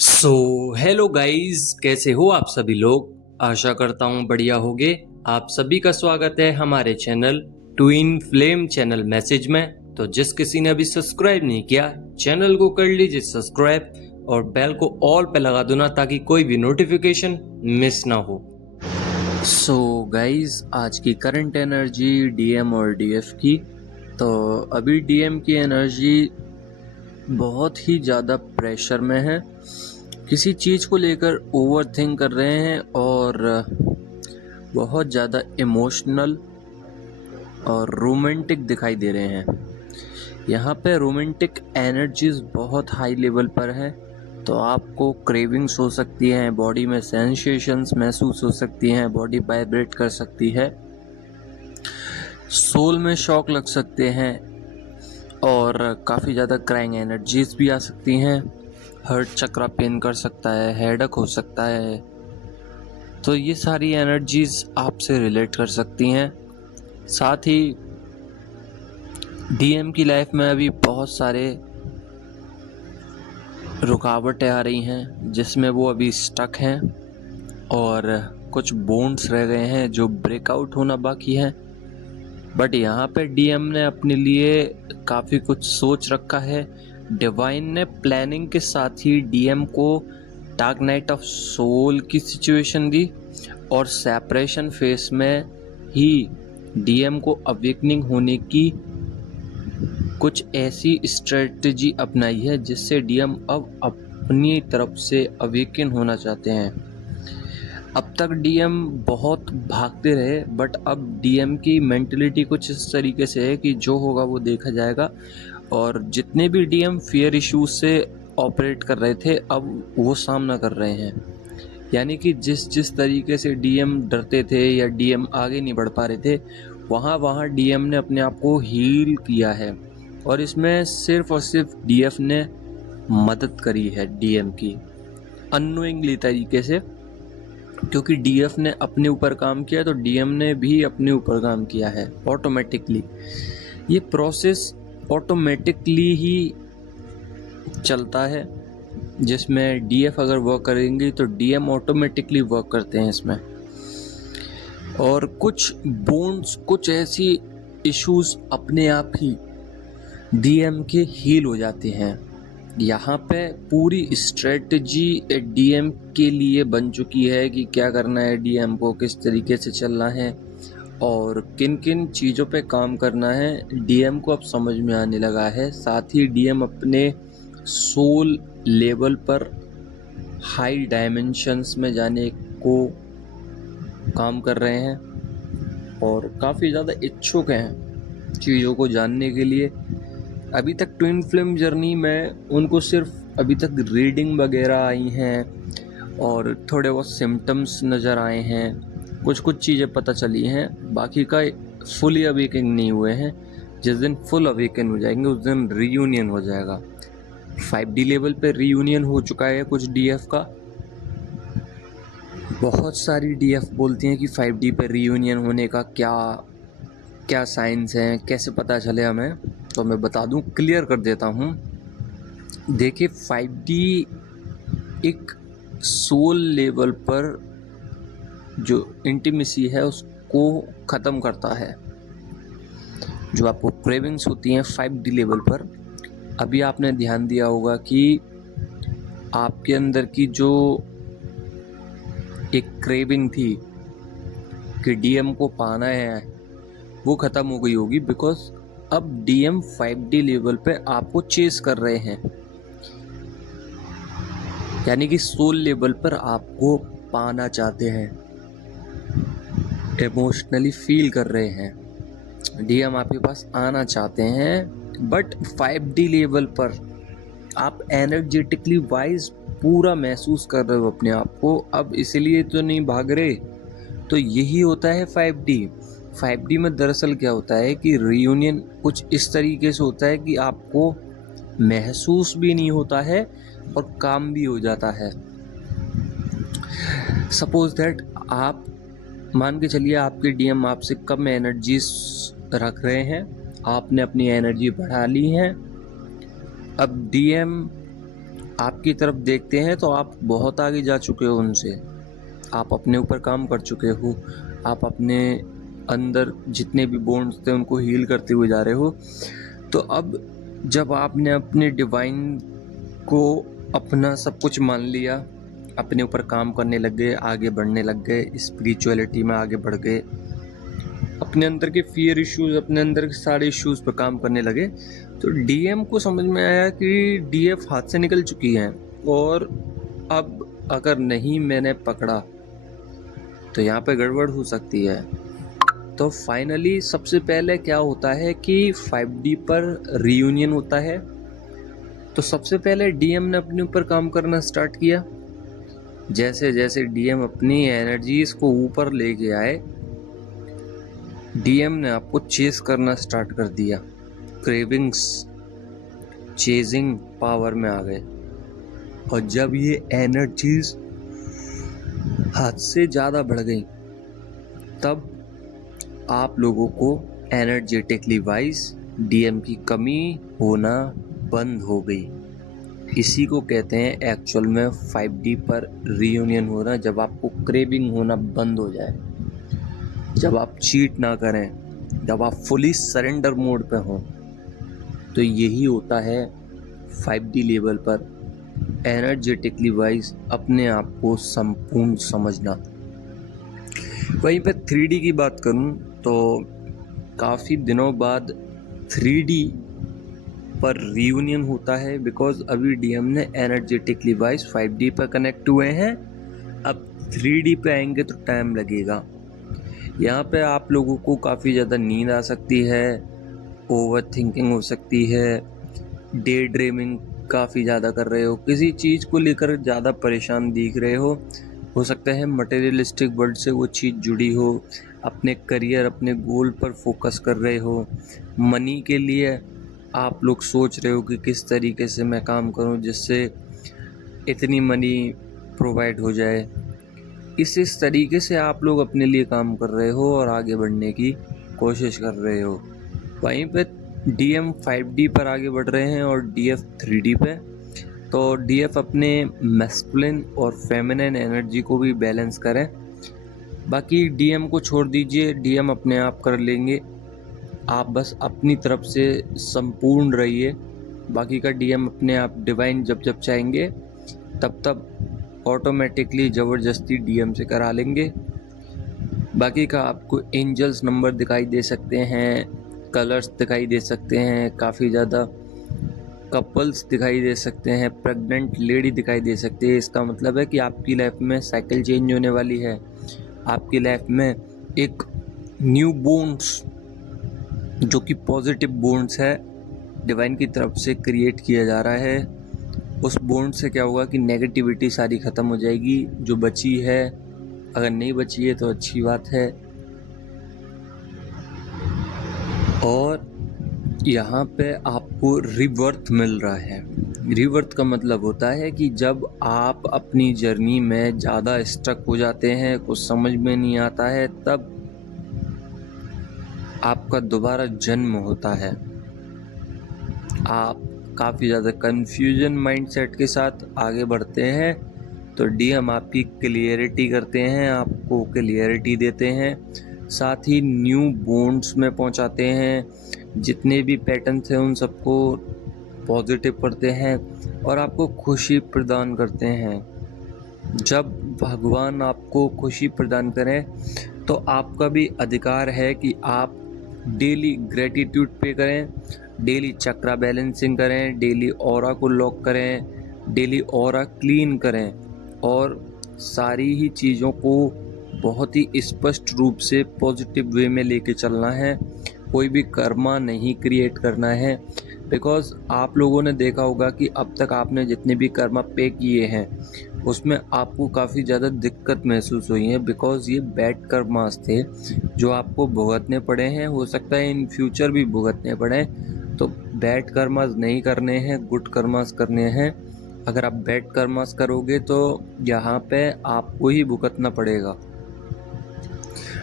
So hello guys, कैसे हो आप सभी लोग। आशा करता हूँ बढ़िया होगे। आप सभी का स्वागत है हमारे channel twin flame channel message में। तो जिस किसी ने अभी सब्सक्राइब नहीं किया, चैनल को कर लीजिए सब्सक्राइब और बेल को ऑल पे लगा दो ना, ताकि कोई भी नोटिफिकेशन मिस ना हो। सो गाइस, आज की करंट एनर्जी डीएम और डीएफ की। तो अभी डीएम की एनर्जी बहुत ही ज़्यादा प्रेशर में है, किसी चीज़ को लेकर ओवर थिंक कर रहे हैं और बहुत ज़्यादा इमोशनल और रोमांटिक दिखाई दे रहे हैं। यहाँ पे रोमांटिक एनर्जीज बहुत हाई लेवल पर है, तो आपको क्रेविंग्स हो सकती हैं, बॉडी में सेंसेशंस महसूस हो सकती हैं, बॉडी वाइब्रेट कर सकती है, सोल में शॉक लग सकते हैं और काफ़ी ज़्यादा क्राइंग एनर्जीज भी आ सकती हैं। हर्ट चक्रा पेन कर सकता है, हेडेक हो सकता है। तो ये सारी एनर्जीज आपसे रिलेट कर सकती हैं। साथ ही डीएम की लाइफ में अभी बहुत सारे रुकावटें आ रही हैं, जिसमें वो अभी स्टक हैं और कुछ बोन्ड्स रह गए हैं जो ब्रेकआउट होना बाकी है। बट यहाँ पे डीएम ने अपने लिए काफ़ी कुछ सोच रखा है। डिवाइन ने प्लानिंग के साथ ही डीएम को डार्क नाइट ऑफ सोल की सिचुएशन दी और सेपरेशन फेस में ही डीएम को अवेकनिंग होने की कुछ ऐसी स्ट्रेटजी अपनाई है जिससे डीएम अब अपनी तरफ से अवेकन होना चाहते हैं। अब तक डीएम बहुत भागते रहे, बट अब डीएम की मेंटलिटी कुछ इस तरीके से है कि जो होगा वो देखा जाएगा। और जितने भी डीएम फियर इश्यूज से ऑपरेट कर रहे थे, अब वो सामना कर रहे हैं। यानी कि जिस जिस तरीके से डीएम डरते थे या डीएम आगे नहीं बढ़ पा रहे थे, वहाँ डीएम ने अपने आप को हील किया है। और इसमें सिर्फ और सिर्फ डीएफ ने मदद करी है डीएम की, अननोइंगली तरीके से, क्योंकि डीएफ ने अपने ऊपर काम किया तो डीएम ने भी अपने ऊपर काम किया है ऑटोमेटिकली। ये प्रोसेस ऑटोमेटिकली ही चलता है, जिसमें डीएफ अगर वर्क करेंगे तो डीएम ऑटोमेटिकली वर्क करते हैं इसमें। और कुछ बोन्स, कुछ ऐसी इश्यूज अपने आप ही डीएम के हील हो जाते हैं। यहाँ पे पूरी स्ट्रेटजी डीएम के लिए बन चुकी है कि क्या करना है डीएम को, किस तरीके से चलना है और किन किन चीज़ों पे काम करना है, डीएम को अब समझ में आने लगा है। साथ ही डीएम अपने सोल लेवल पर हाई डायमेंशंस में जाने को काम कर रहे हैं और काफ़ी ज़्यादा इच्छुक हैं चीज़ों को जानने के लिए। अभी तक ट्विन फ्लेम जर्नी में उनको सिर्फ अभी तक रीडिंग वगैरह आई हैं और थोड़े बहुत सिम्टम्स नज़र आए हैं, कुछ कुछ चीज़ें पता चली हैं, बाकी का फुली अवेकन नहीं हुए हैं। जिस दिन फुल अवेकन हो जाएंगे उस दिन रीयूनियन हो जाएगा। 5D लेवल पे रीयूनियन हो चुका है कुछ डीएफ का। बहुत सारी डीएफ बोलती हैं कि 5D पे रीयूनियन होने का क्या क्या साइंस हैं, कैसे पता चले हमें। तो मैं बता दूं, क्लियर कर देता हूं। देखिए, 5D एक सोल लेवल पर जो इंटीमेसी है उसको ख़त्म करता है। जो आपको क्रेविंग्स होती हैं 5D लेवल पर, अभी आपने ध्यान दिया होगा कि आपके अंदर की जो एक क्रेविंग थी कि डीएम को पाना है, वो ख़त्म हो गई होगी, बिकॉज अब डीएम 5D लेवल पे आपको चेस कर रहे हैं। यानी कि सोल लेवल पर आपको पाना चाहते हैं, इमोशनली फील कर रहे हैं, डीएम आपके पास आना चाहते हैं। बट 5D लेवल पर आप एनर्जेटिकली वाइज पूरा महसूस कर रहे हो अपने आप को, अब इसलिए तो नहीं भाग रहे। तो यही होता है 5D। 5D में दरअसल क्या होता है कि रियूनियन कुछ इस तरीके से होता है कि आपको महसूस भी नहीं होता है और काम भी हो जाता है। सपोज दैट आप मान के चलिए आपके डीएम आपसे कम एनर्जीज रख रहे हैं, आपने अपनी एनर्जी बढ़ा ली है। अब डीएम आपकी तरफ देखते हैं तो आप बहुत आगे जा चुके हो उनसे, आप अपने ऊपर काम कर चुके हो, आप अपने अंदर जितने भी बॉन्ड्स थे उनको हील करते हुए जा रहे हो। तो अब जब आपने अपने डिवाइन को अपना सब कुछ मान लिया, अपने ऊपर काम करने लग गए, आगे बढ़ने लग गए, स्पिरिचुअलिटी में आगे बढ़ गए, अपने अंदर के फियर इश्यूज, अपने अंदर के सारे इश्यूज पर काम करने लगे, तो डीएम को समझ में आया कि डीएफ हाथ से निकल चुकी है और अब अगर नहीं मैंने पकड़ा तो यहाँ पे गड़बड़ हो सकती है। तो फाइनली सबसे पहले क्या होता है कि 5D पर रियूनियन होता है। तो सबसे पहले डीएम ने अपने ऊपर काम करना स्टार्ट किया। जैसे जैसे डीएम अपनी एनर्जीज को ऊपर लेके आए, डीएम ने आपको चेस करना स्टार्ट कर दिया। क्रेविंग्स, चेजिंग पावर में आ गए। और जब ये एनर्जीज हद से ज़्यादा बढ़ गई, तब आप लोगों को एनर्जेटिकली वाइज डीएम की कमी होना बंद हो गई। इसी को कहते हैं एक्चुअल में 5D पर रियूनियन होना, जब आपको क्रेविंग होना बंद हो जाए, जब आप चीट ना करें, जब आप फुली सरेंडर मोड पे हों। तो यही होता है 5D लेवल पर एनर्जेटिकली वाइज अपने आप को संपूर्ण समझना। वहीं पे 3D की बात करूं तो काफ़ी दिनों बाद 3D पर रियूनियन होता है, बिकॉज अभी डीएम ने एनर्जेटिकली वाइज 5D पर कनेक्ट हुए हैं। अब 3D पे आएंगे तो टाइम लगेगा। यहाँ पे आप लोगों को काफ़ी ज़्यादा नींद आ सकती है, ओवर थिंकिंग हो सकती है, डे ड्रीमिंग काफ़ी ज़्यादा कर रहे हो, किसी चीज़ को लेकर ज़्यादा परेशान दिख रहे हो सकता है मटेरियलिस्टिक वर्ल्ड से वो चीज़ जुड़ी हो, अपने करियर, अपने गोल पर फोकस कर रहे हो, मनी के लिए आप लोग सोच रहे हो कि किस तरीके से मैं काम करूं जिससे इतनी मनी प्रोवाइड हो जाए। इस तरीके से आप लोग अपने लिए काम कर रहे हो और आगे बढ़ने की कोशिश कर रहे हो। वहीं पे डीएम 5D पर आगे बढ़ रहे हैं और डीएफ 3D पे। तो डीएफ अपने मैस्कुलिन और फेमिनिन एनर्जी को भी बैलेंस करें। बाकी डीएम को छोड़ दीजिए, डीएम अपने आप कर लेंगे, आप बस अपनी तरफ से संपूर्ण रहिए। बाकी का डीएम अपने आप डिवाइन जब जब चाहेंगे तब ऑटोमेटिकली ज़बरदस्ती डीएम से करा लेंगे। बाकी का आपको एंजल्स नंबर दिखाई दे सकते हैं, कलर्स दिखाई दे सकते हैं, काफ़ी ज़्यादा कपल्स दिखाई दे सकते हैं, प्रेग्नेंट लेडी दिखाई दे सकती है। इसका मतलब है कि आपकी लाइफ में साइकिल चेंज होने वाली है। आपकी लाइफ में एक न्यू बॉन्ड्स, जो कि पॉजिटिव बॉन्ड्स है, डिवाइन की तरफ से क्रिएट किया जा रहा है। उस बॉन्ड से क्या होगा कि नेगेटिविटी सारी ख़त्म हो जाएगी जो बची है। अगर नहीं बची है तो अच्छी बात है। और यहाँ पे आपको रिवर्थ मिल रहा है। रिवर्थ का मतलब होता है कि जब आप अपनी जर्नी में ज़्यादा स्टक हो जाते हैं, कुछ समझ में नहीं आता है, तब आपका दोबारा जन्म होता है। आप काफ़ी ज़्यादा कन्फ्यूजन माइंडसेट के साथ आगे बढ़ते हैं, तो डीएम आपकी क्लियरिटी करते हैं, आपको क्लियरिटी देते हैं, साथ ही न्यू बॉन्ड्स में पहुंचाते हैं। जितने भी पैटर्न्स हैं उन सबको पॉजिटिव करते हैं और आपको खुशी प्रदान करते हैं। जब भगवान आपको खुशी प्रदान करें तो आपका भी अधिकार है कि आप डेली ग्रेटिट्यूड पे करें, डेली चक्रा बैलेंसिंग करें, डेली ऑरा को लॉक करें, डेली ऑरा क्लीन करें और सारी ही चीज़ों को बहुत ही स्पष्ट रूप से पॉजिटिव वे में लेके चलना है। कोई भी कर्मा नहीं क्रिएट करना है, बिकॉज़ आप लोगों ने देखा होगा कि अब तक आपने जितने भी कर्मा पे किए हैं उसमें आपको काफ़ी ज़्यादा दिक्कत महसूस हुई है, बिकॉज़ ये बैड कर्मास थे जो आपको भुगतने पड़े हैं। हो सकता है इन फ्यूचर भी भुगतने पड़े। तो बैड कर्मास नहीं करने हैं, गुड कर्मास करने हैं। अगर आप बैड कर्मास करोगे तो यहाँ पे आपको ही भुगतना पड़ेगा,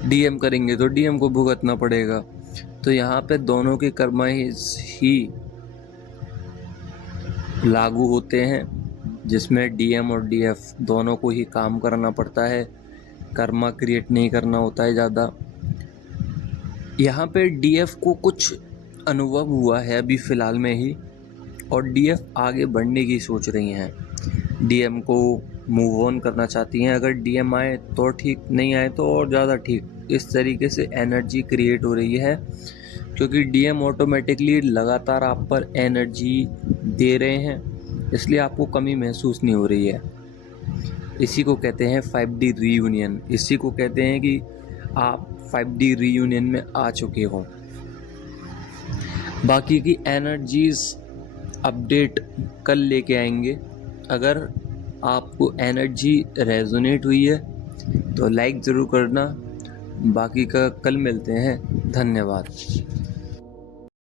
डीएम करेंगे तो डीएम को भुगतना पड़ेगा। तो यहाँ पे दोनों के कर्मा ही लागू होते हैं। जिसमें डीएम और डीएफ दोनों को ही काम करना पड़ता है, कर्मा क्रिएट नहीं करना होता है ज़्यादा। यहाँ पे डीएफ को कुछ अनुभव हुआ है अभी फ़िलहाल में ही, और डीएफ आगे बढ़ने की सोच रही हैं। डीएम को मूव ऑन करना चाहती हैं। अगर डीएम आए तो ठीक, नहीं आए तो और ज़्यादा ठीक। इस तरीके से एनर्जी क्रिएट हो रही है, क्योंकि डीएम ऑटोमेटिकली लगातार आप पर एनर्जी दे रहे हैं, इसलिए आपको कमी महसूस नहीं हो रही है। इसी को कहते हैं 5D रीयूनियन। इसी को कहते हैं कि आप 5D रीयूनियन में आ चुके हो। बाकी की एनर्जीज़ अपडेट कल लेके आएंगे। अगर आपको एनर्जी रेजोनेट हुई है तो लाइक ज़रूर करना। बाकी का कल मिलते हैं। धन्यवाद।